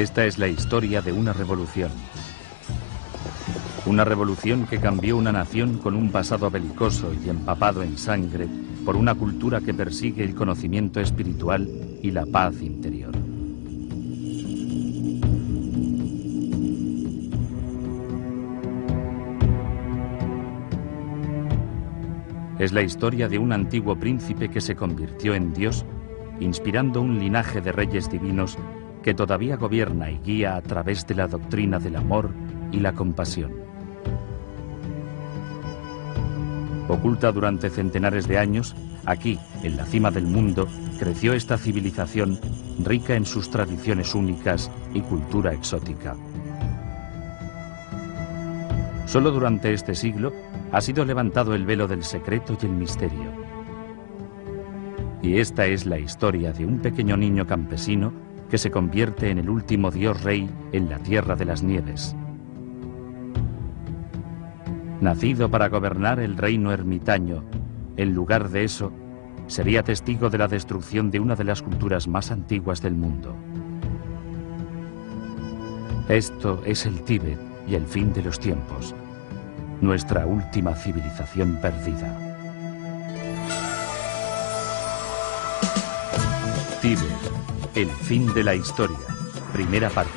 Esta es la historia de una revolución. Una revolución que cambió una nación con un pasado belicoso y empapado en sangre por una cultura que persigue el conocimiento espiritual y la paz interior. Es la historia de un antiguo príncipe que se convirtió en Dios, inspirando un linaje de reyes divinos que todavía gobierna y guía a través de la doctrina del amor y la compasión. Oculta durante centenares de años, aquí, en la cima del mundo, creció esta civilización rica en sus tradiciones únicas y cultura exótica. Solo durante este siglo ha sido levantado el velo del secreto y el misterio. Y esta es la historia de un pequeño niño campesino que se convierte en el último dios rey en la Tierra de las Nieves. Nacido para gobernar el reino ermitaño, en lugar de eso, sería testigo de la destrucción de una de las culturas más antiguas del mundo. Esto es el Tíbet y el fin de los tiempos, nuestra última civilización perdida. Tíbet, el fin de la historia, primera parte.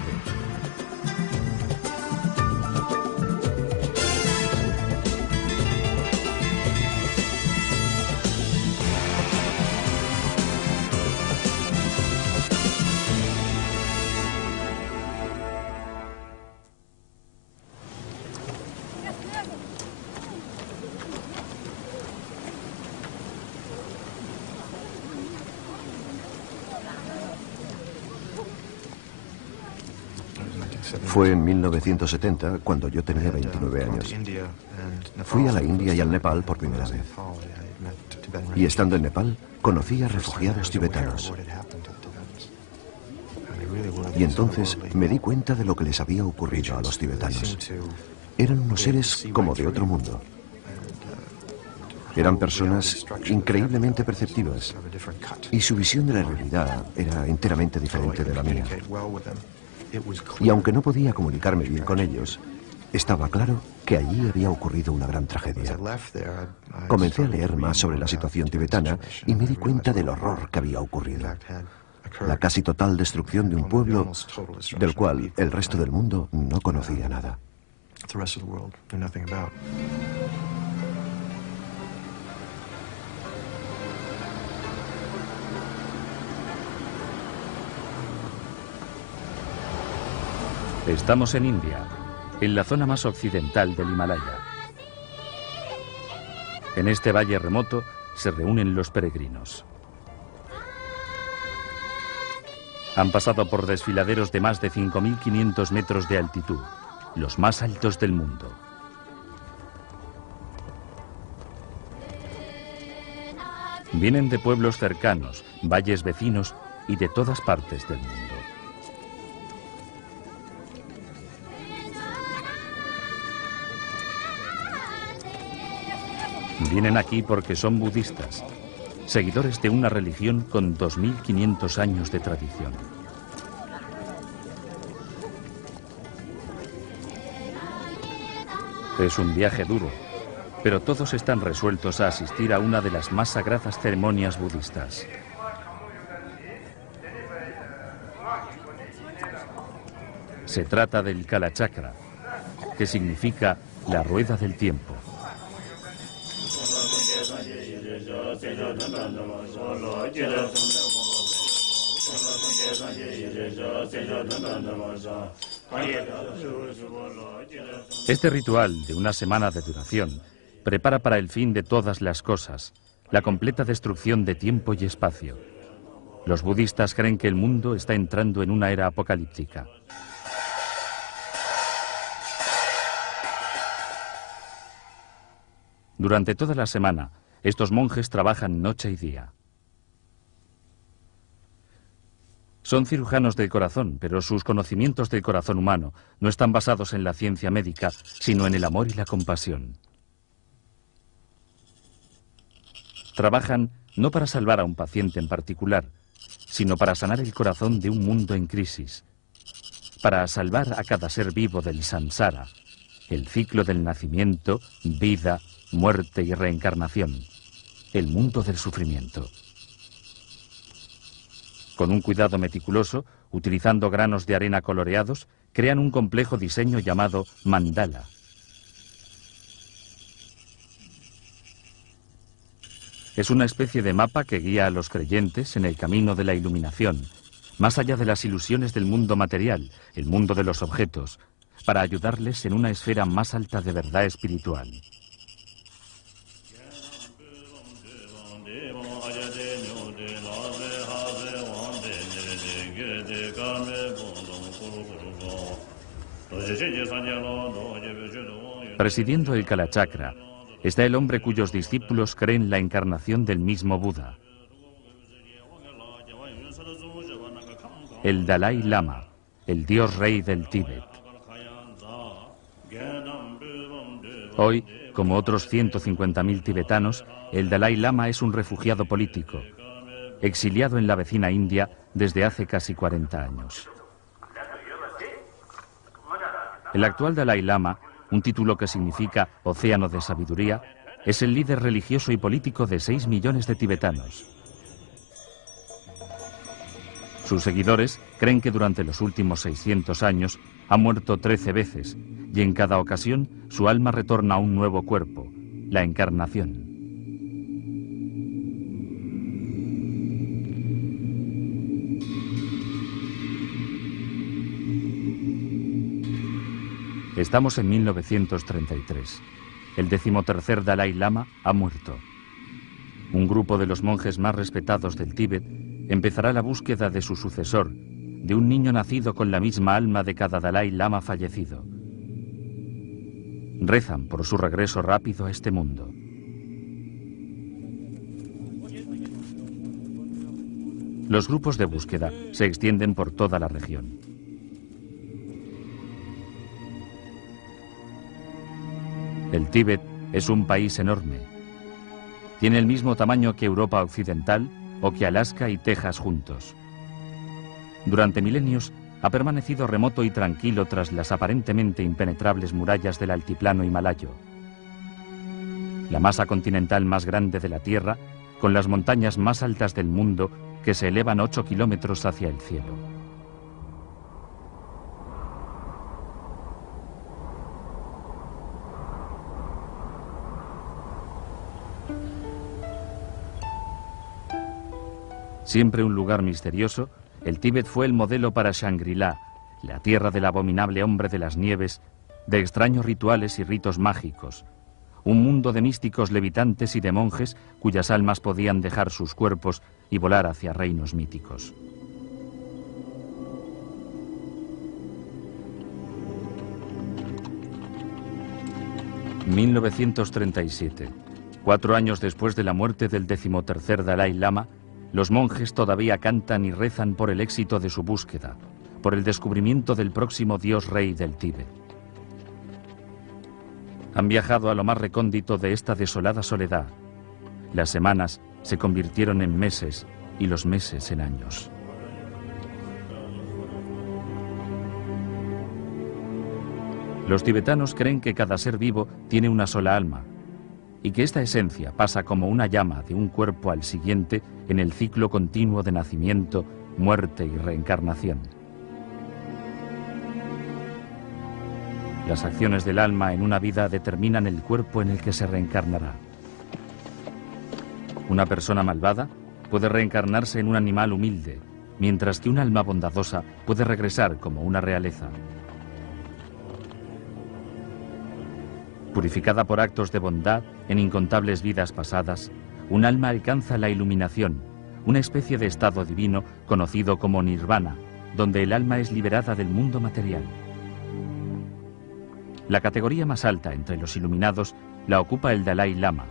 Fue en 1970 cuando yo tenía 29 años. Fui a la India y al Nepal por primera vez. Y estando en Nepal, conocí a refugiados tibetanos. Y entonces me di cuenta de lo que les había ocurrido a los tibetanos. Eran unos seres como de otro mundo. Eran personas increíblemente perceptivas. Y su visión de la realidad era enteramente diferente de la mía. Y aunque no podía comunicarme bien con ellos, estaba claro que allí había ocurrido una gran tragedia. Comencé a leer más sobre la situación tibetana y me di cuenta del horror que había ocurrido. La casi total destrucción de un pueblo del cual el resto del mundo no conocía nada. Estamos en India, en la zona más occidental del Himalaya. En este valle remoto se reúnen los peregrinos. Han pasado por desfiladeros de más de 5.500 metros de altitud, los más altos del mundo. Vienen de pueblos cercanos, valles vecinos y de todas partes del mundo. Vienen aquí porque son budistas, seguidores de una religión con 2.500 años de tradición. Es un viaje duro, pero todos están resueltos a asistir a una de las más sagradas ceremonias budistas. Se trata del Kalachakra, que significa la rueda del tiempo. Este ritual, de una semana de duración, prepara para el fin de todas las cosas, la completa destrucción de tiempo y espacio. Los budistas creen que el mundo está entrando en una era apocalíptica. Durante toda la semana, estos monjes trabajan noche y día. Son cirujanos del corazón, pero sus conocimientos del corazón humano no están basados en la ciencia médica, sino en el amor y la compasión. Trabajan no para salvar a un paciente en particular, sino para sanar el corazón de un mundo en crisis. para salvar a cada ser vivo del samsara, el ciclo del nacimiento, vida, muerte y reencarnación, el mundo del sufrimiento. Con un cuidado meticuloso, utilizando granos de arena coloreados, crean un complejo diseño llamado mandala. Es una especie de mapa que guía a los creyentes en el camino de la iluminación, más allá de las ilusiones del mundo material, el mundo de los objetos, para ayudarles en una esfera más alta de verdad espiritual. Presidiendo el Kalachakra está el hombre cuyos discípulos creen la encarnación del mismo Buda. El Dalai Lama, el dios rey del Tíbet. Hoy, como otros 150.000 tibetanos, el Dalai Lama es un refugiado político, exiliado en la vecina India desde hace casi 40 años. El actual Dalai Lama, un título que significa océano de sabiduría, es el líder religioso y político de 6 millones de tibetanos. Sus seguidores creen que durante los últimos 600 años ha muerto 13 veces y en cada ocasión su alma retorna a un nuevo cuerpo, la encarnación. Estamos en 1933. El 13º Dalai Lama ha muerto. Un grupo de los monjes más respetados del Tíbet empezará la búsqueda de su sucesor, de un niño nacido con la misma alma de cada Dalai Lama fallecido. Rezan por su regreso rápido a este mundo. Los grupos de búsqueda se extienden por toda la región. El Tíbet es un país enorme. Tiene el mismo tamaño que Europa Occidental o que Alaska y Texas juntos. Durante milenios ha permanecido remoto y tranquilo tras las aparentemente impenetrables murallas del altiplano himalayo. La masa continental más grande de la Tierra, con las montañas más altas del mundo que se elevan 8 kilómetros hacia el cielo. Siempre un lugar misterioso, el Tíbet fue el modelo para Shangri-La, la tierra del abominable hombre de las nieves, de extraños rituales y ritos mágicos, un mundo de místicos levitantes y de monjes cuyas almas podían dejar sus cuerpos y volar hacia reinos míticos. ...1937... 4 años después de la muerte del 13º Dalai Lama, los monjes todavía cantan y rezan por el éxito de su búsqueda, por el descubrimiento del próximo dios rey del Tíbet. Han viajado a lo más recóndito de esta desolada soledad. Las semanas se convirtieron en meses y los meses en años. Los tibetanos creen que cada ser vivo tiene una sola alma, y que esta esencia pasa como una llama de un cuerpo al siguiente en el ciclo continuo de nacimiento, muerte y reencarnación. Las acciones del alma en una vida determinan el cuerpo en el que se reencarnará. Una persona malvada puede reencarnarse en un animal humilde, mientras que un alma bondadosa puede regresar como una realeza. Purificada por actos de bondad en incontables vidas pasadas, un alma alcanza la iluminación, una especie de estado divino conocido como nirvana, donde el alma es liberada del mundo material. La categoría más alta entre los iluminados la ocupa el Dalai Lama.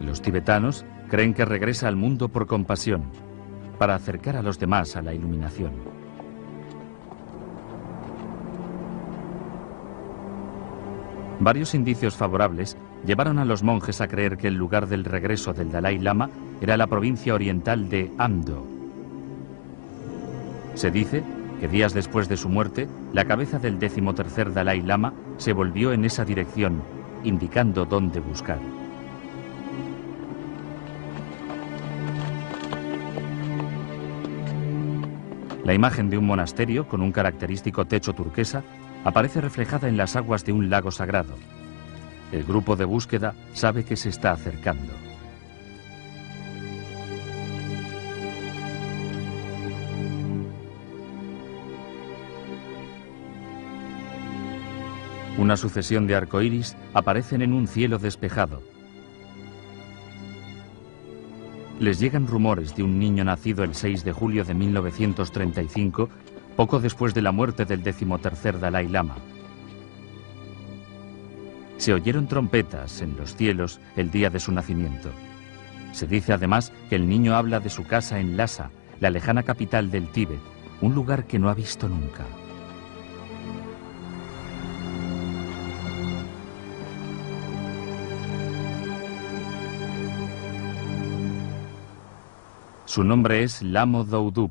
Los tibetanos creen que regresa al mundo por compasión, para acercar a los demás a la iluminación. Varios indicios favorables llevaron a los monjes a creer que el lugar del regreso del Dalai Lama era la provincia oriental de Amdo. Se dice que días después de su muerte, la cabeza del 13º Dalai Lama se volvió en esa dirección, indicando dónde buscar. La imagen de un monasterio con un característico techo turquesa aparece reflejada en las aguas de un lago sagrado. El grupo de búsqueda sabe que se está acercando. Una sucesión de arcoíris aparecen en un cielo despejado. Les llegan rumores de un niño nacido el 6 de julio de 1935, poco después de la muerte del 13º Dalai Lama. Se oyeron trompetas en los cielos el día de su nacimiento. Se dice además que el niño habla de su casa en Lhasa, la lejana capital del Tíbet, un lugar que no ha visto nunca. Su nombre es Lamo Doudub.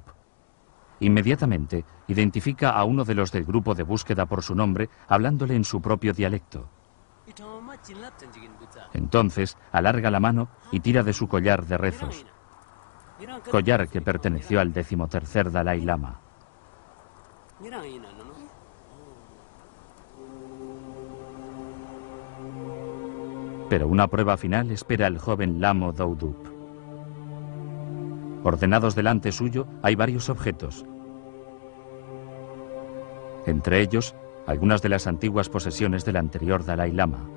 Inmediatamente identifica a uno de los del grupo de búsqueda por su nombre, hablándole en su propio dialecto. Entonces alarga la mano y tira de su collar de rezos, collar que perteneció al 13º Dalai Lama. Pero una prueba final espera al joven Lamo Doudub. Ordenados delante suyo hay varios objetos. Entre ellos, algunas de las antiguas posesiones del anterior Dalai Lama.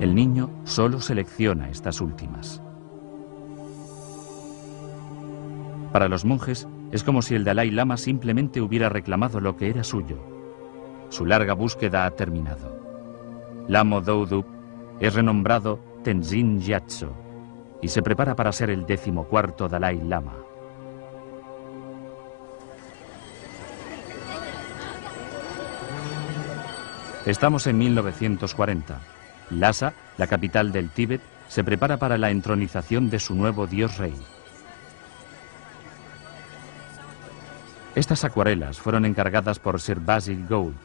El niño solo selecciona estas últimas. Para los monjes, es como si el Dalai Lama simplemente hubiera reclamado lo que era suyo. Su larga búsqueda ha terminado. Lamo Doudub es renombrado Tenzin Gyatso y se prepara para ser el 14º Dalai Lama. Estamos en 1940. Lhasa, la capital del Tíbet, se prepara para la entronización de su nuevo dios rey. Estas acuarelas fueron encargadas por Sir Basil Gould,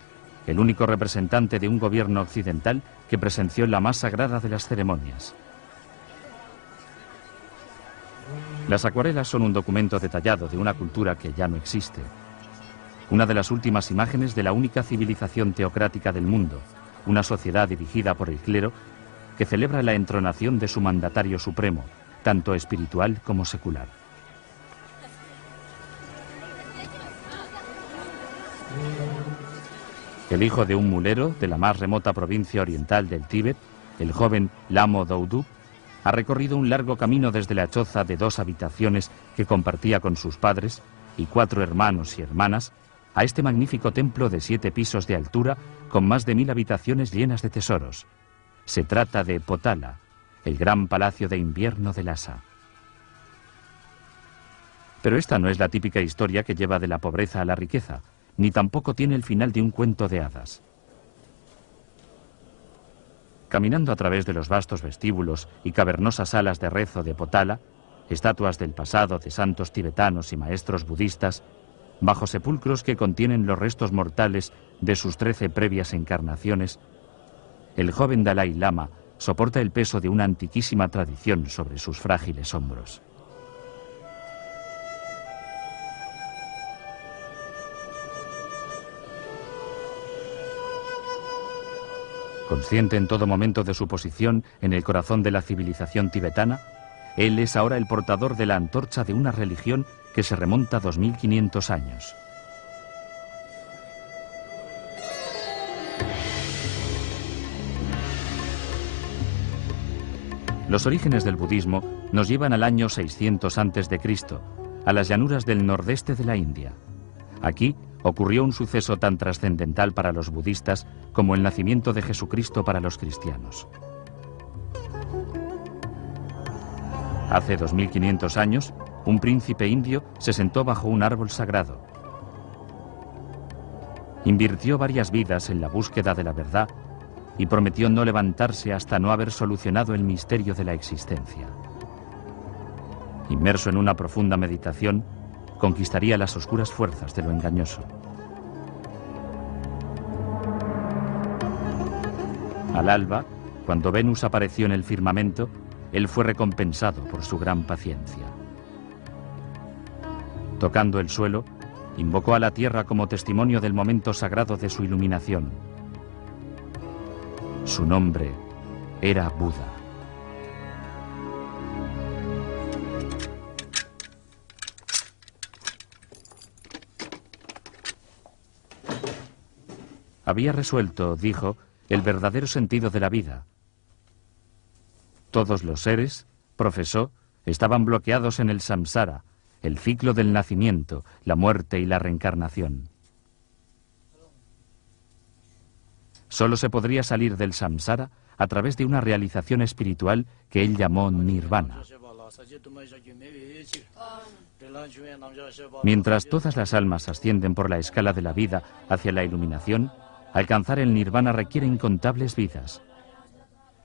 el único representante de un gobierno occidental que presenció la más sagrada de las ceremonias. Las acuarelas son un documento detallado de una cultura que ya no existe. Una de las últimas imágenes de la única civilización teocrática del mundo, una sociedad dirigida por el clero que celebra la entronación de su mandatario supremo, tanto espiritual como secular. El hijo de un mulero de la más remota provincia oriental del Tíbet, el joven Lamo Doudub, ha recorrido un largo camino desde la choza de 2 habitaciones que compartía con sus padres y 4 hermanos y hermanas a este magnífico templo de 7 pisos de altura con más de 1000 habitaciones llenas de tesoros. Se trata de Potala, el gran palacio de invierno de Lhasa. Pero esta no es la típica historia que lleva de la pobreza a la riqueza, ni tampoco tiene el final de un cuento de hadas. Caminando a través de los vastos vestíbulos y cavernosas salas de rezo de Potala, estatuas del pasado de santos tibetanos y maestros budistas, bajo sepulcros que contienen los restos mortales de sus 13 previas encarnaciones, el joven Dalai Lama soporta el peso de una antiquísima tradición sobre sus frágiles hombros. Consciente en todo momento de su posición en el corazón de la civilización tibetana, él es ahora el portador de la antorcha de una religión que se remonta a 2500 años. Los orígenes del budismo nos llevan al año 600 a.C., a las llanuras del nordeste de la India. Aquí ocurrió un suceso tan trascendental para los budistas como el nacimiento de Jesucristo para los cristianos. Hace 2500 años, un príncipe indio se sentó bajo un árbol sagrado. Invirtió varias vidas en la búsqueda de la verdad y prometió no levantarse hasta no haber solucionado el misterio de la existencia. Inmerso en una profunda meditación, conquistaría las oscuras fuerzas de lo engañoso. Al alba, cuando Venus apareció en el firmamento, él fue recompensado por su gran paciencia. Tocando el suelo, invocó a la tierra como testimonio del momento sagrado de su iluminación. Su nombre era Buda. Había resuelto, dijo, el verdadero sentido de la vida. Todos los seres, profesó, estaban bloqueados en el samsara, el ciclo del nacimiento, la muerte y la reencarnación. Solo se podría salir del samsara a través de una realización espiritual que él llamó nirvana. Mientras todas las almas ascienden por la escala de la vida hacia la iluminación, alcanzar el nirvana requiere incontables vidas.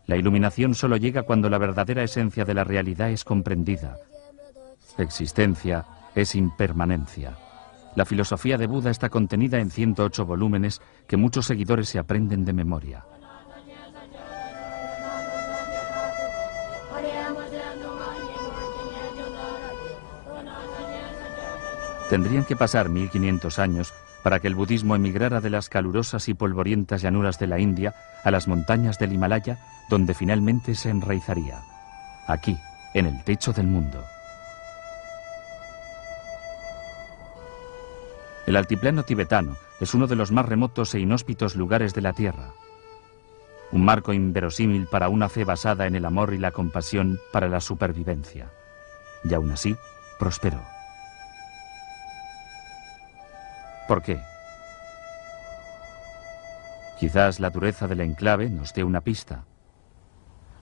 La iluminación solo llega cuando la verdadera esencia de la realidad es comprendida. Existencia es impermanencia. La filosofía de Buda está contenida en 108 volúmenes que muchos seguidores se aprenden de memoria. Tendrían que pasar 1500 años para que el budismo emigrara de las calurosas y polvorientas llanuras de la India a las montañas del Himalaya, donde finalmente se enraizaría. Aquí, en el techo del mundo. El altiplano tibetano es uno de los más remotos e inhóspitos lugares de la Tierra. Un marco inverosímil para una fe basada en el amor y la compasión para la supervivencia. Y aún así, prosperó. ¿Por qué? Quizás la dureza del enclave nos dé una pista.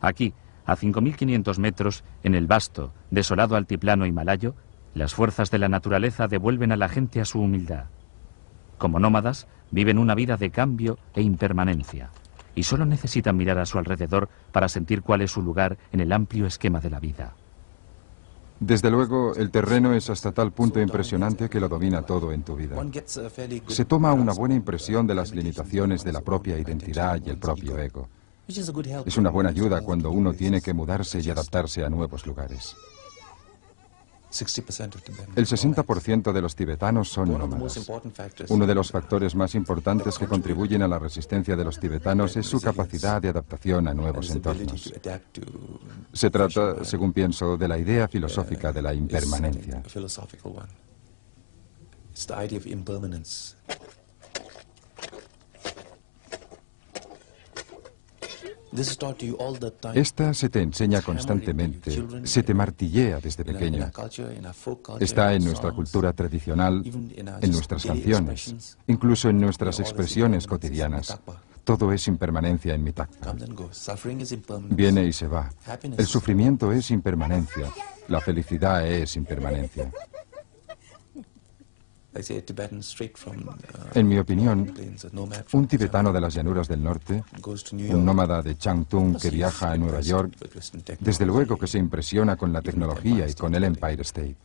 Aquí, a 5.500 metros, en el vasto, desolado altiplano himalayo, las fuerzas de la naturaleza devuelven a la gente a su humildad. Como nómadas, viven una vida de cambio e impermanencia, y solo necesitan mirar a su alrededor para sentir cuál es su lugar en el amplio esquema de la vida. Desde luego, el terreno es hasta tal punto impresionante que lo domina todo en tu vida. Se toma una buena impresión de las limitaciones de la propia identidad y el propio ego. Es una buena ayuda cuando uno tiene que mudarse y adaptarse a nuevos lugares. El 60% de los tibetanos son nómadas. Uno de los factores más importantes que contribuyen a la resistencia de los tibetanos es su capacidad de adaptación a nuevos entornos. Se trata, según pienso, de la idea filosófica de la impermanencia. Esta se te enseña constantemente, se te martillea desde pequeño. Está en nuestra cultura tradicional, en nuestras canciones, incluso en nuestras expresiones cotidianas. Todo es impermanencia en Mitakpa. Viene y se va. El sufrimiento es impermanencia. La felicidad es impermanencia. En mi opinión, un tibetano de las llanuras del norte, un nómada de Changtung que viaja a Nueva York, desde luego que se impresiona con la tecnología y con el Empire State.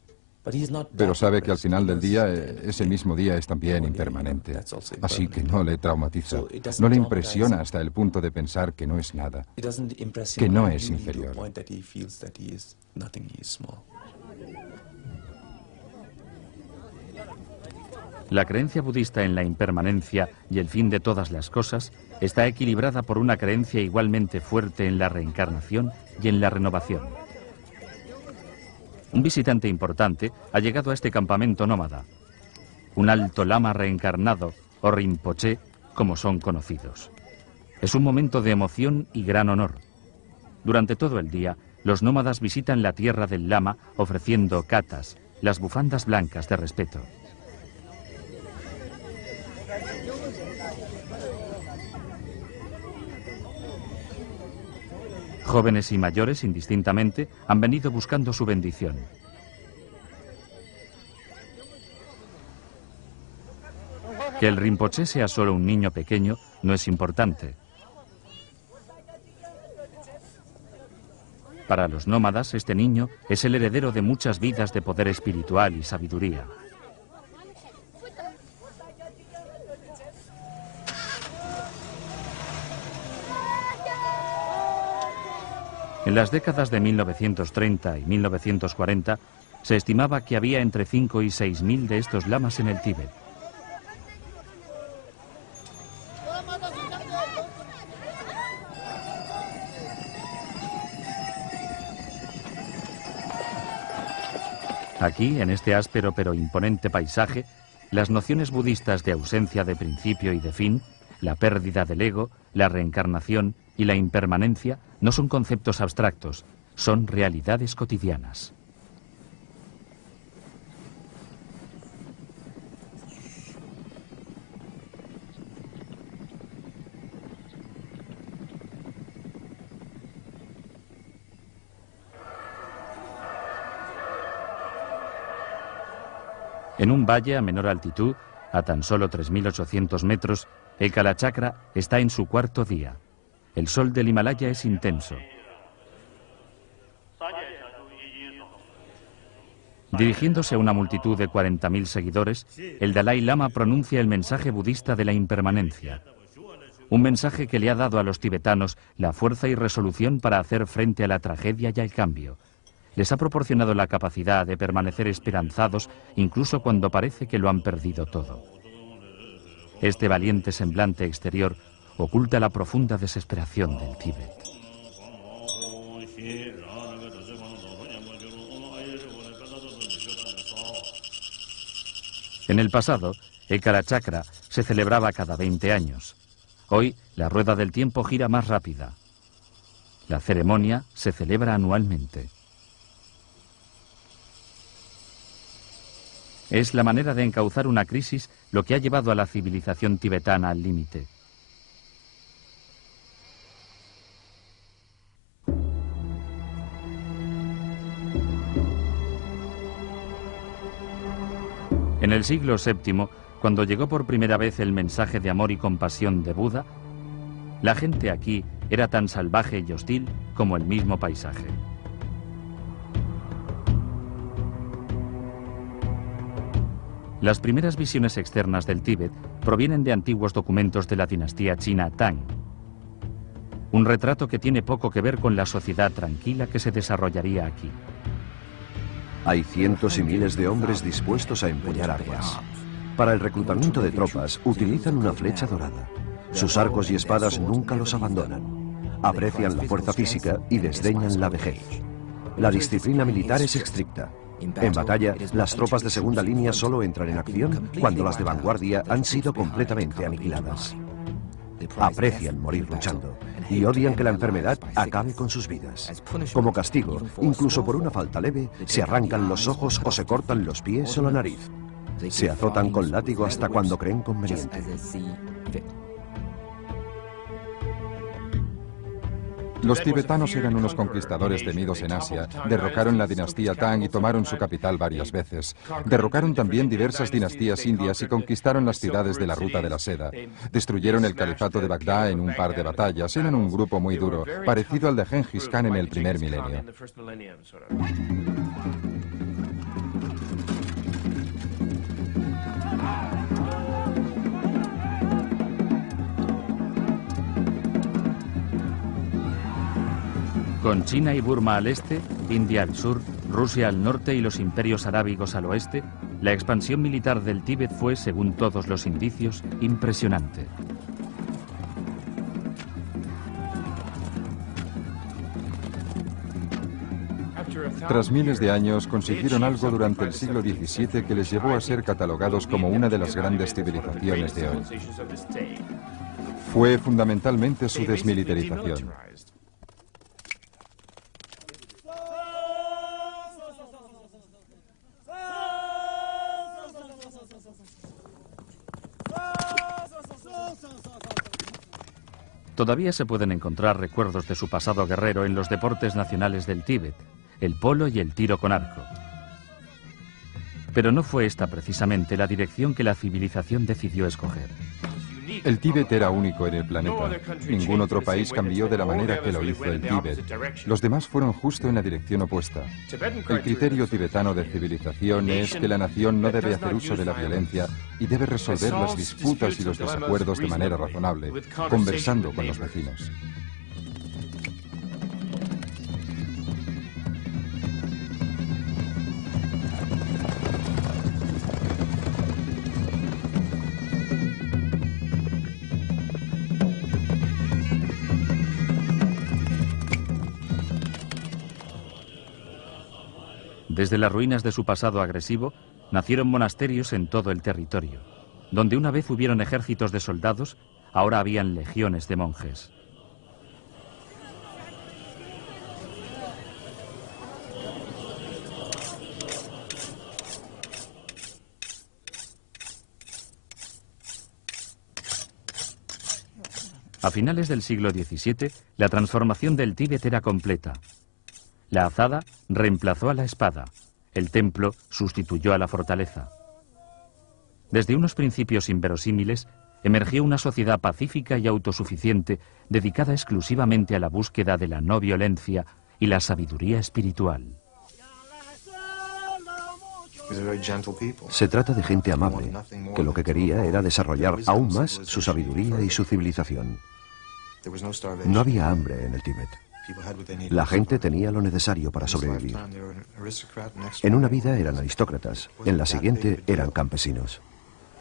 Pero sabe que al final del día, ese mismo día es también impermanente. Así que no le traumatiza, no le impresiona hasta el punto de pensar que no es nada, que no es inferior. La creencia budista en la impermanencia y el fin de todas las cosas está equilibrada por una creencia igualmente fuerte en la reencarnación y en la renovación. Un visitante importante ha llegado a este campamento nómada, un alto lama reencarnado, o Rinpoché, como son conocidos. Es un momento de emoción y gran honor. Durante todo el día, los nómadas visitan la tierra del lama ofreciendo katas, las bufandas blancas de respeto. Jóvenes y mayores, indistintamente, han venido buscando su bendición. Que el Rinpoché sea solo un niño pequeño no es importante. Para los nómadas, este niño es el heredero de muchas vidas de poder espiritual y sabiduría. En las décadas de 1930 y 1940 se estimaba que había entre 5 y 6.000 de estos lamas en el Tíbet. Aquí, en este áspero pero imponente paisaje, las nociones budistas de ausencia de principio y de fin, la pérdida del ego, la reencarnación y la impermanencia no son conceptos abstractos, son realidades cotidianas. En un valle a menor altitud, a tan solo 3.800 metros, el Kalachakra está en su cuarto día. El sol del Himalaya es intenso. Dirigiéndose a una multitud de 40.000 seguidores, el Dalai Lama pronuncia el mensaje budista de la impermanencia. Un mensaje que le ha dado a los tibetanos la fuerza y resolución para hacer frente a la tragedia y al cambio. Les ha proporcionado la capacidad de permanecer esperanzados incluso cuando parece que lo han perdido todo. Este valiente semblante exterior oculta la profunda desesperación del Tíbet. En el pasado, el Kalachakra se celebraba cada 20 años. Hoy, la rueda del tiempo gira más rápida. La ceremonia se celebra anualmente. Es la manera de encauzar una crisis lo que ha llevado a la civilización tibetana al límite. En el siglo VII, cuando llegó por primera vez el mensaje de amor y compasión de Buda, la gente aquí era tan salvaje y hostil como el mismo paisaje. Las primeras visiones externas del Tíbet provienen de antiguos documentos de la dinastía china Tang. Un retrato que tiene poco que ver con la sociedad tranquila que se desarrollaría aquí. Hay cientos y miles de hombres dispuestos a empuñar armas. Para el reclutamiento de tropas utilizan una flecha dorada. Sus arcos y espadas nunca los abandonan. Aprecian la fuerza física y desdeñan la vejez. La disciplina militar es estricta. En batalla, las tropas de segunda línea solo entran en acción cuando las de vanguardia han sido completamente aniquiladas. Aprecian morir luchando y odian que la enfermedad acabe con sus vidas. Como castigo, incluso por una falta leve, se arrancan los ojos o se cortan los pies o la nariz. Se azotan con látigo hasta cuando creen conveniente. Los tibetanos eran unos conquistadores temidos en Asia, derrocaron la dinastía Tang y tomaron su capital varias veces. Derrocaron también diversas dinastías indias y conquistaron las ciudades de la Ruta de la Seda. Destruyeron el califato de Bagdad en un par de batallas. Eran un grupo muy duro, parecido al de Gengis Khan en el primer milenio. Con China y Burma al este, India al sur, Rusia al norte y los imperios arábigos al oeste, la expansión militar del Tíbet fue, según todos los indicios, impresionante. Tras miles de años, consiguieron algo durante el siglo XVII que les llevó a ser catalogados como una de las grandes civilizaciones de hoy. Fue fundamentalmente su desmilitarización. Todavía se pueden encontrar recuerdos de su pasado guerrero en los deportes nacionales del Tíbet, el polo y el tiro con arco. Pero no fue esta precisamente la dirección que la civilización decidió escoger. El Tíbet era único en el planeta. Ningún otro país cambió de la manera que lo hizo el Tíbet. Los demás fueron justo en la dirección opuesta. El criterio tibetano de civilización es que la nación no debe hacer uso de la violencia y debe resolver las disputas y los desacuerdos de manera razonable, conversando con los vecinos. Desde las ruinas de su pasado agresivo, nacieron monasterios en todo el territorio. Donde una vez hubieron ejércitos de soldados, ahora habían legiones de monjes. A finales del siglo XVII, la transformación del Tíbet era completa. La azada reemplazó a la espada. El templo sustituyó a la fortaleza. Desde unos principios inverosímiles, emergió una sociedad pacífica y autosuficiente dedicada exclusivamente a la búsqueda de la no violencia y la sabiduría espiritual. Se trata de gente amable, que lo que quería era desarrollar aún más su sabiduría y su civilización. No había hambre en el Tíbet. La gente tenía lo necesario para sobrevivir. En una vida eran aristócratas, en la siguiente eran campesinos.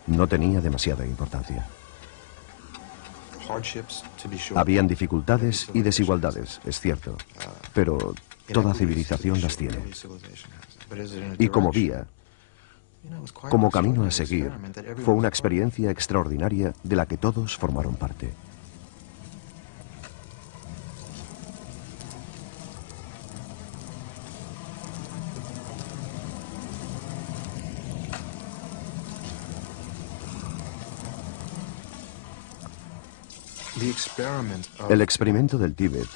No tenía demasiada importancia. Habían dificultades y desigualdades, es cierto, pero toda civilización las tiene. Y como vía, como camino a seguir, fue una experiencia extraordinaria de la que todos formaron parte. El experimento del Tíbet,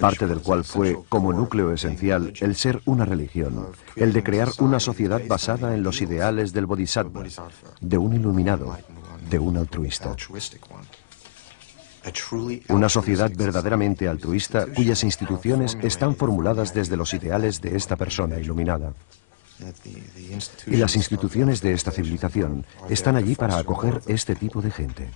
parte del cual fue como núcleo esencial el ser una religión, el de crear una sociedad basada en los ideales del Bodhisattva, de un iluminado, de un altruista. Una sociedad verdaderamente altruista cuyas instituciones están formuladas desde los ideales de esta persona iluminada. Y las instituciones de esta civilización están allí para acoger este tipo de gente.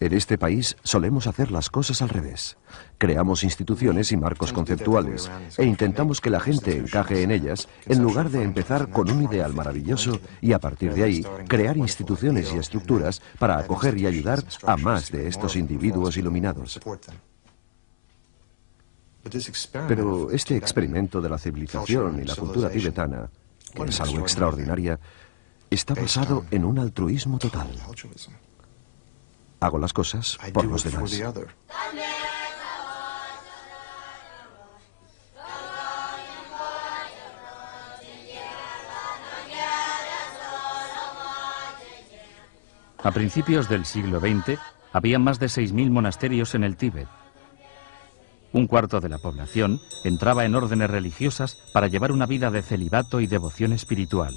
En este país solemos hacer las cosas al revés. Creamos instituciones y marcos conceptuales e intentamos que la gente encaje en ellas en lugar de empezar con un ideal maravilloso y a partir de ahí crear instituciones y estructuras para acoger y ayudar a más de estos individuos iluminados. Pero este experimento de la civilización y la cultura tibetana, que es algo extraordinario, está basado en un altruismo total. Hago las cosas por los demás. A principios del siglo XX, había más de 6.000 monasterios en el Tíbet. Un cuarto de la población entraba en órdenes religiosas para llevar una vida de celibato y devoción espiritual.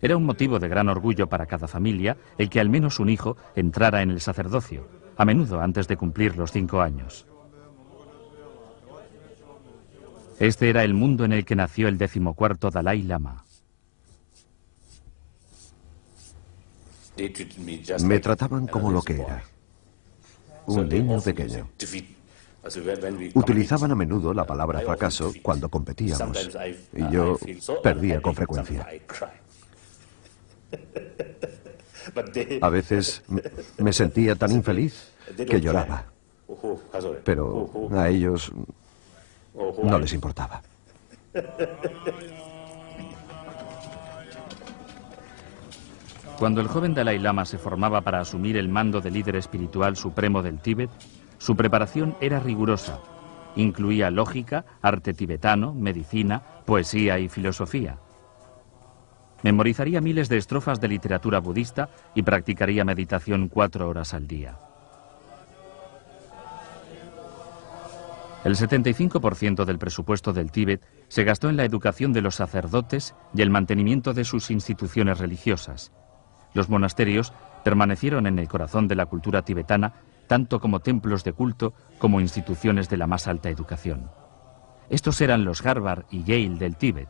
Era un motivo de gran orgullo para cada familia el que al menos un hijo entrara en el sacerdocio, a menudo antes de cumplir los 5 años. Este era el mundo en el que nació el 14º Dalai Lama. Me trataban como lo que era, un niño pequeño. Utilizaban a menudo la palabra fracaso cuando competíamos, y yo perdía con frecuencia. A veces me sentía tan infeliz que lloraba, pero a ellos no les importaba. Cuando el joven Dalai Lama se formaba para asumir el mando de líder espiritual supremo del Tíbet, su preparación era rigurosa. Incluía lógica, arte tibetano, medicina, poesía y filosofía. Memorizaría miles de estrofas de literatura budista y practicaría meditación 4 horas al día. El 75% del presupuesto del Tíbet se gastó en la educación de los sacerdotes y el mantenimiento de sus instituciones religiosas. los monasterios permanecieron en el corazón de la cultura tibetana, tanto como templos de culto como instituciones de la más alta educación. Estos eran los Harvard y Yale del Tíbet,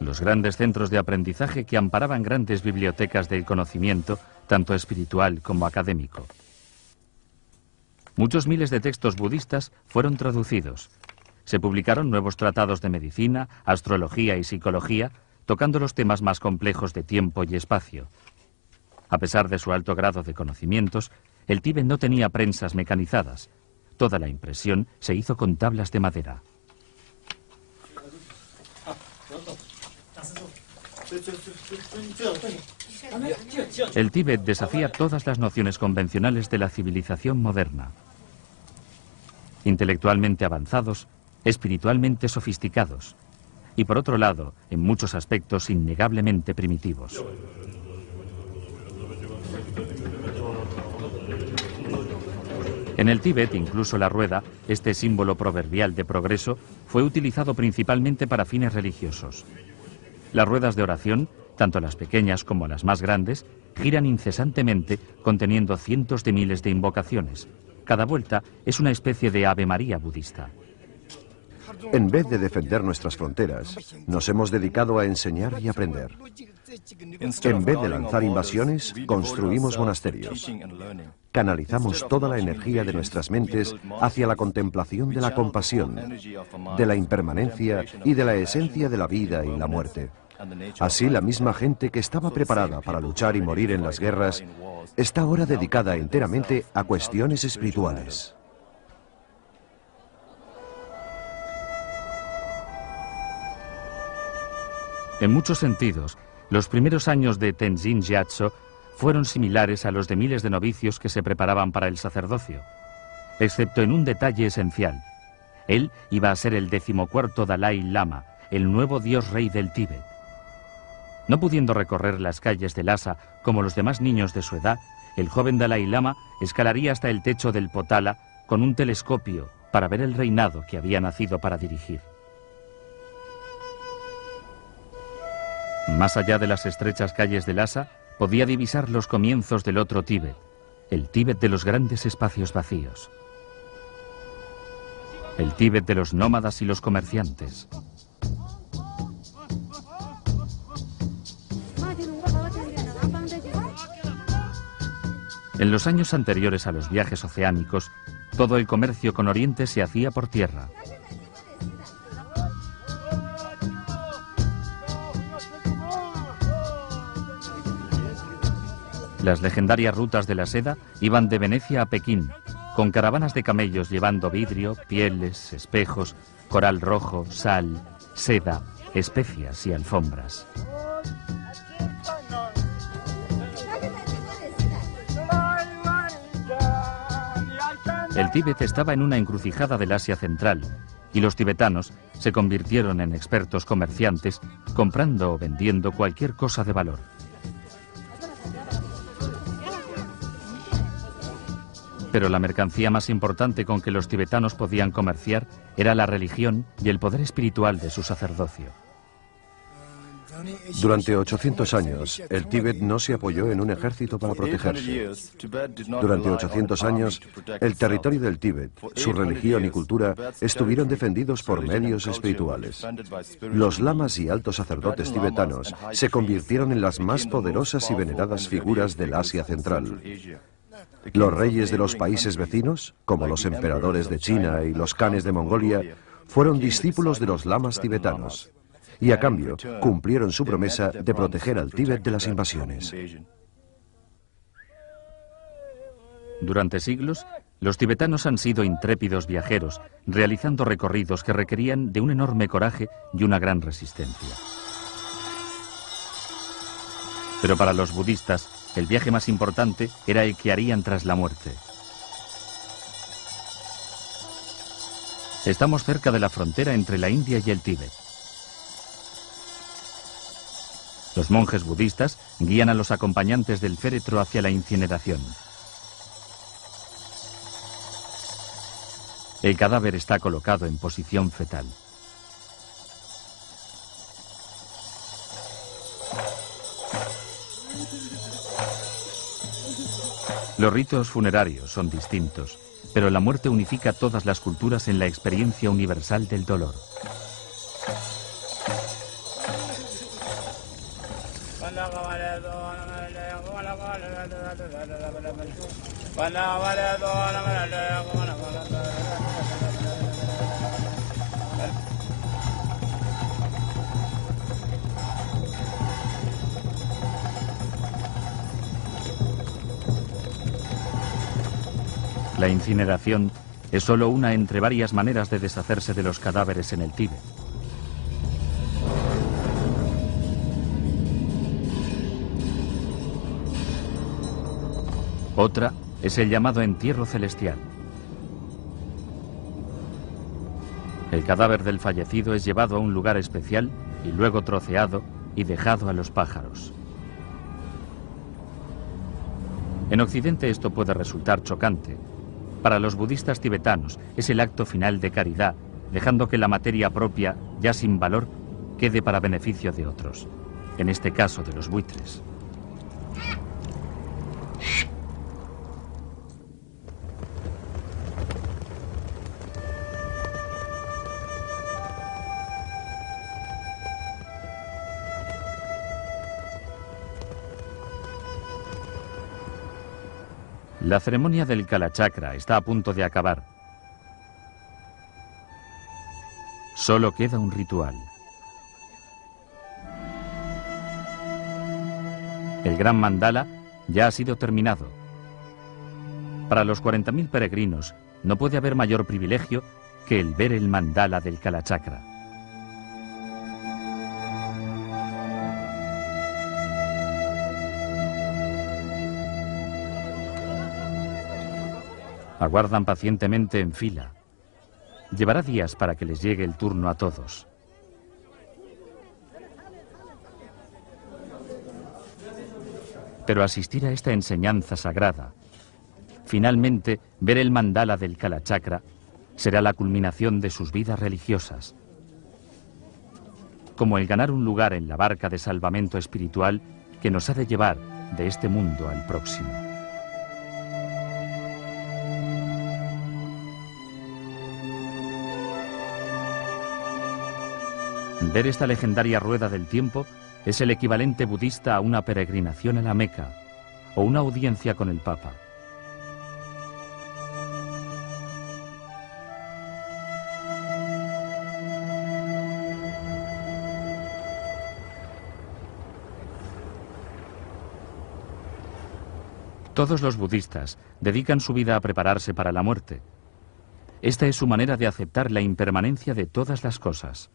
los grandes centros de aprendizaje que amparaban grandes bibliotecas del conocimiento, tanto espiritual como académico. Muchos miles de textos budistas fueron traducidos. Se publicaron nuevos tratados de medicina, astrología y psicología, tocando los temas más complejos de tiempo y espacio. A pesar de su alto grado de conocimientos, el Tíbet no tenía prensas mecanizadas. Toda la impresión se hizo con tablas de madera. El Tíbet desafía todas las nociones convencionales de la civilización moderna. Intelectualmente avanzados, espiritualmente sofisticados y, por otro lado, en muchos aspectos innegablemente primitivos. En el Tíbet, incluso la rueda, este símbolo proverbial de progreso, fue utilizado principalmente para fines religiosos. Las ruedas de oración, tanto las pequeñas como las más grandes, giran incesantemente conteniendo cientos de miles de invocaciones. Cada vuelta es una especie de Ave María budista. En vez de defender nuestras fronteras, nos hemos dedicado a enseñar y aprender. En vez de lanzar invasiones, construimos monasterios. Canalizamos toda la energía de nuestras mentes hacia la contemplación de la compasión, de la impermanencia y de la esencia de la vida y la muerte. Así, la misma gente que estaba preparada para luchar y morir en las guerras está ahora dedicada enteramente a cuestiones espirituales. En muchos sentidos, los primeros años de Tenzin Gyatso fueron similares a los de miles de novicios que se preparaban para el sacerdocio, excepto en un detalle esencial. Él iba a ser el 14º Dalai Lama, el nuevo dios rey del Tíbet. No pudiendo recorrer las calles de Lhasa como los demás niños de su edad, el joven Dalai Lama escalaría hasta el techo del Potala con un telescopio para ver el reinado que había nacido para dirigir. Más allá de las estrechas calles de Lhasa, podía divisar los comienzos del otro Tíbet, el Tíbet de los grandes espacios vacíos. El Tíbet de los nómadas y los comerciantes. En los años anteriores a los viajes oceánicos, todo el comercio con Oriente se hacía por tierra. Las legendarias rutas de la seda iban de Venecia a Pekín, con caravanas de camellos llevando vidrio, pieles, espejos, coral rojo, sal, seda, especias y alfombras. El Tíbet estaba en una encrucijada del Asia Central y los tibetanos se convirtieron en expertos comerciantes comprando o vendiendo cualquier cosa de valor. Pero la mercancía más importante con que los tibetanos podían comerciar era la religión y el poder espiritual de su sacerdocio. Durante 800 años, el Tíbet no se apoyó en un ejército para protegerse. Durante 800 años, el territorio del Tíbet, su religión y cultura estuvieron defendidos por medios espirituales. Los lamas y altos sacerdotes tibetanos se convirtieron en las más poderosas y veneradas figuras del Asia Central. Los reyes de los países vecinos, como los emperadores de China y los khanes de Mongolia, fueron discípulos de los lamas tibetanos. Y a cambio, cumplieron su promesa de proteger al Tíbet de las invasiones. Durante siglos, los tibetanos han sido intrépidos viajeros, realizando recorridos que requerían de un enorme coraje y una gran resistencia. Pero para los budistas, el viaje más importante era el que harían tras la muerte. Estamos cerca de la frontera entre la India y el Tíbet. Los monjes budistas guían a los acompañantes del féretro hacia la incineración. El cadáver está colocado en posición fetal. Los ritos funerarios son distintos, pero la muerte unifica todas las culturas en la experiencia universal del dolor. La incineración es solo una entre varias maneras de deshacerse de los cadáveres en el Tíbet. Otra es el llamado entierro celestial. El cadáver del fallecido es llevado a un lugar especial y luego troceado y dejado a los pájaros. En Occidente esto puede resultar chocante. Para los budistas tibetanos es el acto final de caridad, dejando que la materia propia, ya sin valor, quede para beneficio de otros, en este caso de los buitres. La ceremonia del Kalachakra está a punto de acabar. Solo queda un ritual. El gran mandala ya ha sido terminado. Para los 40.000 peregrinos no puede haber mayor privilegio que el ver el mandala del Kalachakra. Aguardan pacientemente en fila. Llevará días para que les llegue el turno a todos. Pero asistir a esta enseñanza sagrada, finalmente ver el mandala del Kalachakra, será la culminación de sus vidas religiosas. Como el ganar un lugar en la barca de salvamento espiritual que nos ha de llevar de este mundo al próximo. Ver esta legendaria rueda del tiempo es el equivalente budista a una peregrinación a la Meca o una audiencia con el Papa. Todos los budistas dedican su vida a prepararse para la muerte. Esta es su manera de aceptar la impermanencia de todas las cosas.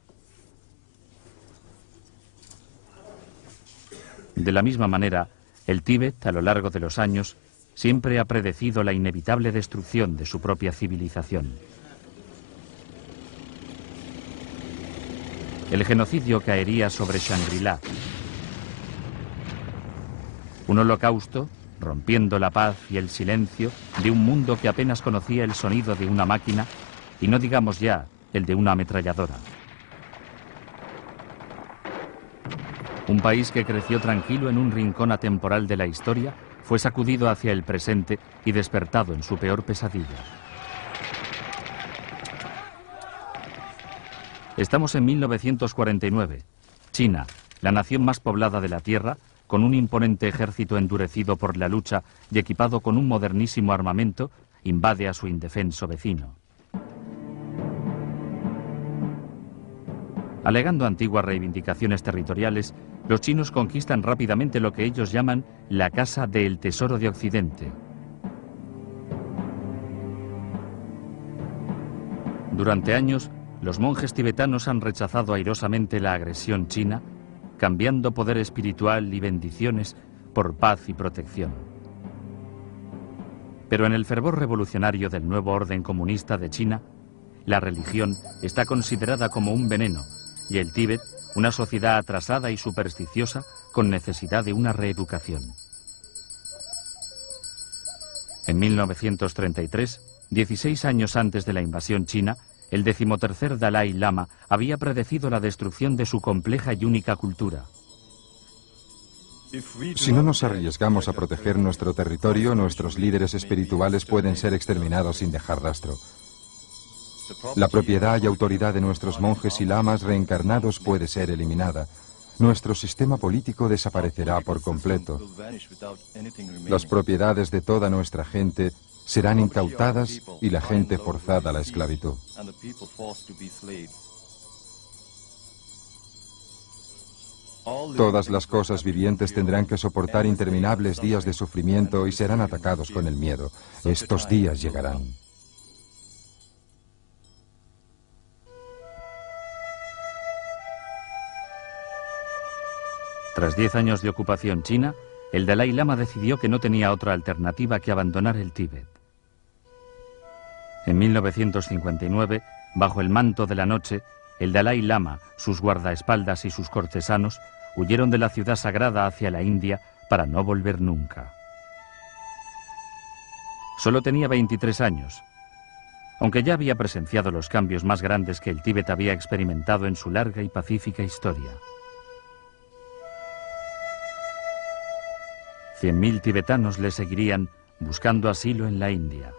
De la misma manera, el Tíbet, a lo largo de los años, siempre ha predecido la inevitable destrucción de su propia civilización. El genocidio caería sobre Shangri-La. Un holocausto, rompiendo la paz y el silencio de un mundo que apenas conocía el sonido de una máquina, y no digamos ya el de una ametralladora. Un país que creció tranquilo en un rincón atemporal de la historia fue sacudido hacia el presente y despertado en su peor pesadilla. Estamos en 1949. China, la nación más poblada de la Tierra, con un imponente ejército endurecido por la lucha y equipado con un modernísimo armamento, invade a su indefenso vecino. Alegando antiguas reivindicaciones territoriales, los chinos conquistan rápidamente lo que ellos llaman la Casa del Tesoro de Occidente. Durante años, los monjes tibetanos han rechazado airosamente la agresión china, cambiando poder espiritual y bendiciones por paz y protección. Pero en el fervor revolucionario del nuevo orden comunista de China, la religión está considerada como un veneno, y el Tíbet, una sociedad atrasada y supersticiosa, con necesidad de una reeducación. En 1933, 16 años antes de la invasión china, el 13º Dalai Lama había predecido la destrucción de su compleja y única cultura. Si no nos arriesgamos a proteger nuestro territorio, nuestros líderes espirituales pueden ser exterminados sin dejar rastro. La propiedad y autoridad de nuestros monjes y lamas reencarnados puede ser eliminada. Nuestro sistema político desaparecerá por completo. Las propiedades de toda nuestra gente serán incautadas y la gente forzada a la esclavitud. Todas las cosas vivientes tendrán que soportar interminables días de sufrimiento y serán atacados con el miedo. Estos días llegarán. Tras 10 años de ocupación china, el Dalai Lama decidió que no tenía otra alternativa que abandonar el Tíbet. En 1959, bajo el manto de la noche, el Dalai Lama, sus guardaespaldas y sus cortesanos huyeron de la ciudad sagrada hacia la India para no volver nunca. Solo tenía 23 años, aunque ya había presenciado los cambios más grandes que el Tíbet había experimentado en su larga y pacífica historia. 100.000 tibetanos le seguirían buscando asilo en la India,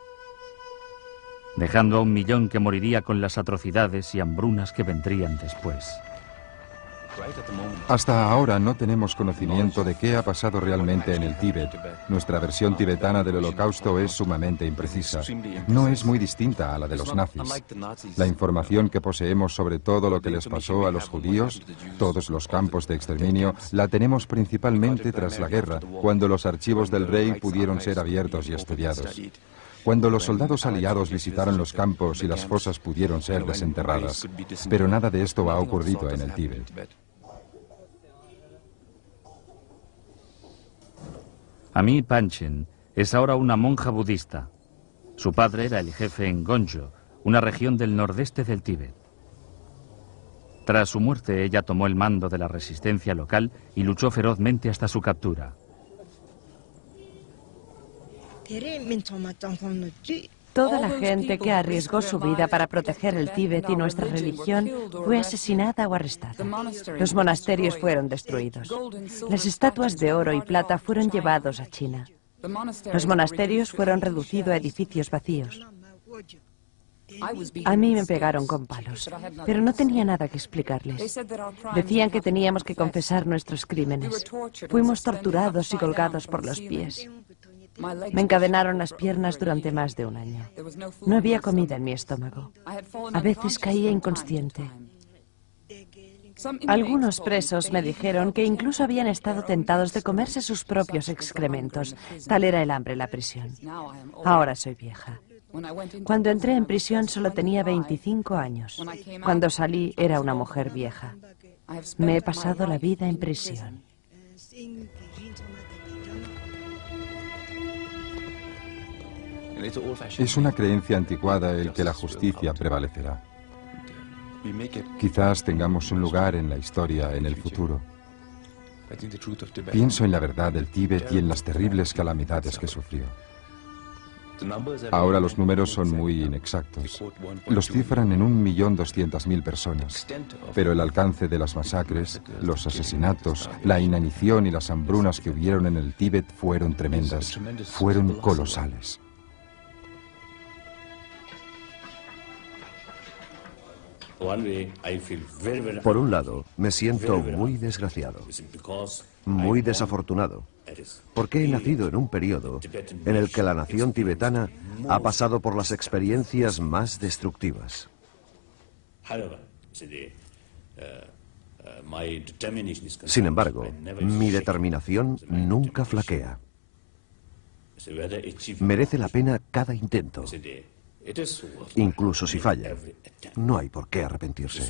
dejando a 1 millón que moriría con las atrocidades y hambrunas que vendrían después. Hasta ahora no tenemos conocimiento de qué ha pasado realmente en el Tíbet. Nuestra versión tibetana del Holocausto es sumamente imprecisa. No es muy distinta a la de los nazis. La información que poseemos sobre todo lo que les pasó a los judíos, todos los campos de exterminio, la tenemos principalmente tras la guerra, cuando los archivos del rey pudieron ser abiertos y estudiados. Cuando los soldados aliados visitaron los campos y las fosas pudieron ser desenterradas. Pero nada de esto ha ocurrido en el Tíbet. Ami Panchen es ahora una monja budista. Su padre era el jefe en Gonjo, una región del nordeste del Tíbet. Tras su muerte, ella tomó el mando de la resistencia local y luchó ferozmente hasta su captura. Toda la gente que arriesgó su vida para proteger el Tíbet y nuestra religión fue asesinada o arrestada. Los monasterios fueron destruidos. Las estatuas de oro y plata fueron llevados a China. Los monasterios fueron reducidos a edificios vacíos. A mí me pegaron con palos, pero no tenía nada que explicarles. Decían que teníamos que confesar nuestros crímenes. Fuimos torturados y colgados por los pies. Me encadenaron las piernas durante más de 1 año. No había comida en mi estómago. A veces caía inconsciente. Algunos presos me dijeron que incluso habían estado tentados de comerse sus propios excrementos. Tal era el hambre en la prisión. Ahora soy vieja. Cuando entré en prisión solo tenía 25 años. Cuando salí era una mujer vieja. Me he pasado la vida en prisión. Es una creencia anticuada el que la justicia prevalecerá. Quizás tengamos un lugar en la historia en el futuro. Pienso en la verdad del Tíbet y en las terribles calamidades que sufrió. Ahora los números son muy inexactos. Los cifran en 1.200.000 personas. Pero el alcance de las masacres, los asesinatos, la inanición y las hambrunas que hubieron en el Tíbet fueron tremendas. Fueron colosales. Por un lado, me siento muy desgraciado, muy desafortunado, porque he nacido en un periodo en el que la nación tibetana ha pasado por las experiencias más destructivas. Sin embargo, mi determinación nunca flaquea. Merece la pena cada intento. Incluso si falla, no hay por qué arrepentirse.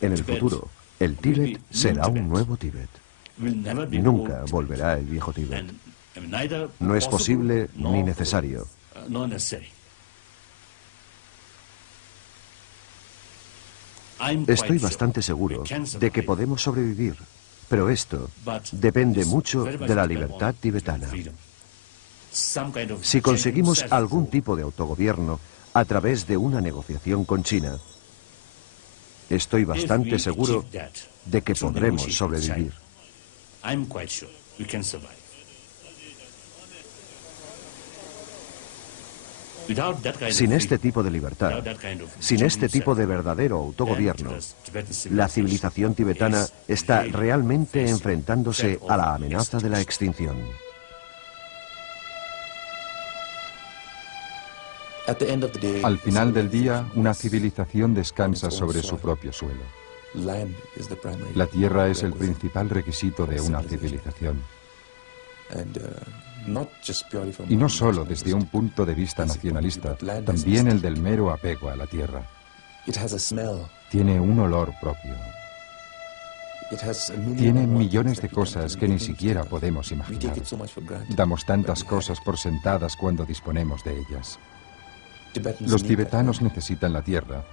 En el futuro, el Tíbet será un nuevo Tíbet. Nunca volverá el viejo Tíbet. No es posible ni necesario. Estoy bastante seguro de que podemos sobrevivir, pero esto depende mucho de la libertad tibetana. Si conseguimos algún tipo de autogobierno a través de una negociación con China, estoy bastante seguro de que podremos sobrevivir. Sin este tipo de libertad, sin este tipo de verdadero autogobierno, la civilización tibetana está realmente enfrentándose a la amenaza de la extinción. Al final del día, una civilización descansa sobre su propio suelo. La tierra es el principal requisito de una civilización. Y no solo desde un punto de vista nacionalista, también el del mero apego a la tierra. Tiene un olor propio. Tiene millones de cosas que ni siquiera podemos imaginar. Damos tantas cosas por sentadas cuando disponemos de ellas. Los tibetanos necesitan la tierra,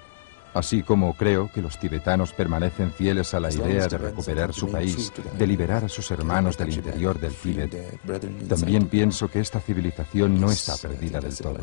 así como creo que los tibetanos permanecen fieles a la idea de recuperar su país, de liberar a sus hermanos del interior del Tíbet. También pienso que esta civilización no está perdida del todo.